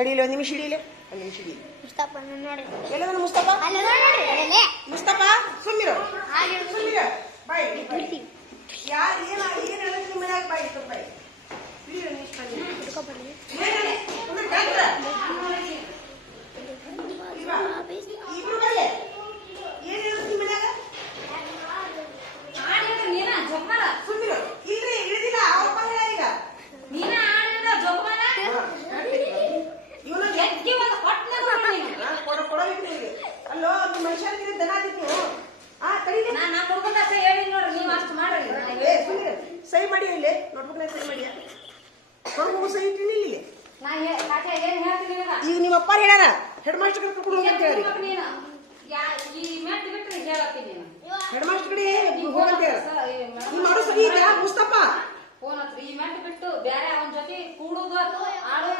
ತಡಿಲಿ ಒಂದು ನಿಮಿಷ ಹಿಡೀಲಿ ಒಂದು ನಿಮಿಷ ಹಿಡೀಲಿ ಎಲ್ಲದ ಮುಸ್ತಫ ಮುಸ್ತಫ ಸುಮ್ಮಿರು ಸುಮ್ಮಿರು ಬಾಯ್ ಯಾರು ಏನು ಏನು ಹೇಳಕ್ ನಿಮ್ಮ ಮನ್ಯಾಗ ಬಾಯ್ ಇತ್ತು ಬಾಯ್ ಹಿಡೀಲಿ ಇಬ್ರು ಬರಲೆ ಏನು ಹೇಳಕ್ ನಿಮ್ಮ ಮನ್ಯಾಗ ಸುಮ್ಮಿರು ಇಲ್ರಿ ಇಳಿದಿಲ್ಲ ಅವ್ರ ಹೇಳ ಈಗ ಅಲ್ಲೋ ನಿಮ್ಮ ಮನುಷ್ಯರಿಗೆ ದನ ಆದಿತ್ತು ಸಹಿ ಮಾಡಿ ಇಲ್ಲಿ ನೋಟ್ಬುಕ್ ಸಹಿ ಮಾಡಿ ಹೊರಗು ಸಹಿ ಇಟ್ಟಿನಿ ಇಲ್ಲಿ ಈಗ ನಿಮ್ಮ ಅಪ್ಪ ಹೇಳ್ಯಾರ ಹೆಡ್ ಮಾಸ್ಟರ್ ಕರ್ಕೊಂಡು ಹೋಗಂತ ಹೇಳಿ ಹೆಡ್ ಮಾಸ್ಟರ್ ಕಡೆ ಹೋಗಂತ ಹೇಳ ನೀವು ಮಾಡೋ ಸರಿ ಈಗ ಮುಸ್ತಫಾ ಫೋನ್ ಹತ್ರ ಈ ಮೆಟ್ ಬಿಟ್ಟು ಬೇರೆ ಅವನ ಜೊತೆ ಕೂಡುದು ಆಡೋದು